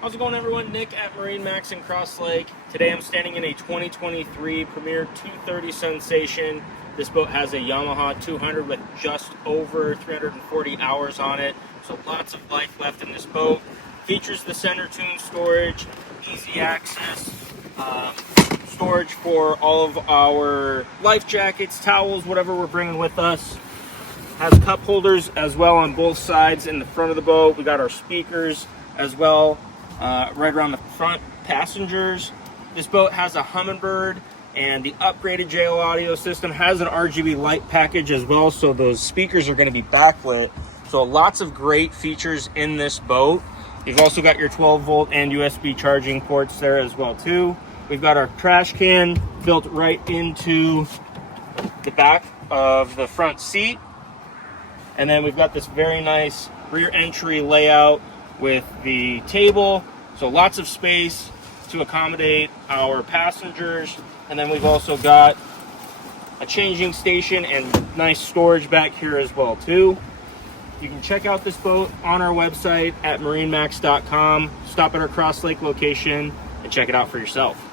How's it going, everyone? Nick at MarineMax in Crosslake. Today I'm standing in a 2023 Premier 230 Sunsation. This boat has a Yamaha 200 with just over 340 hours on it, so lots of life left in this boat. Features the Tritoon storage, easy access, storage for all of our life jackets, towels, whatever we're bringing with us. Has cup holders as well on both sides in the front of the boat. We got our speakers as well right around the front passengers. This boat has a Humminbird and the upgraded JL audio system, has an RGB light package as well, so those speakers are going to be backlit. So lots of great features in this boat. You've also got your 12 volt and USB charging ports there as well too. We've got our trash can built right into the back of the front seat. And then we've got this very nice rear entry layout with the table. So lots of space to accommodate our passengers. And then we've also got a changing station and nice storage back here as well too. You can check out this boat on our website at MarineMax.com. Stop at our Crosslake location and check it out for yourself.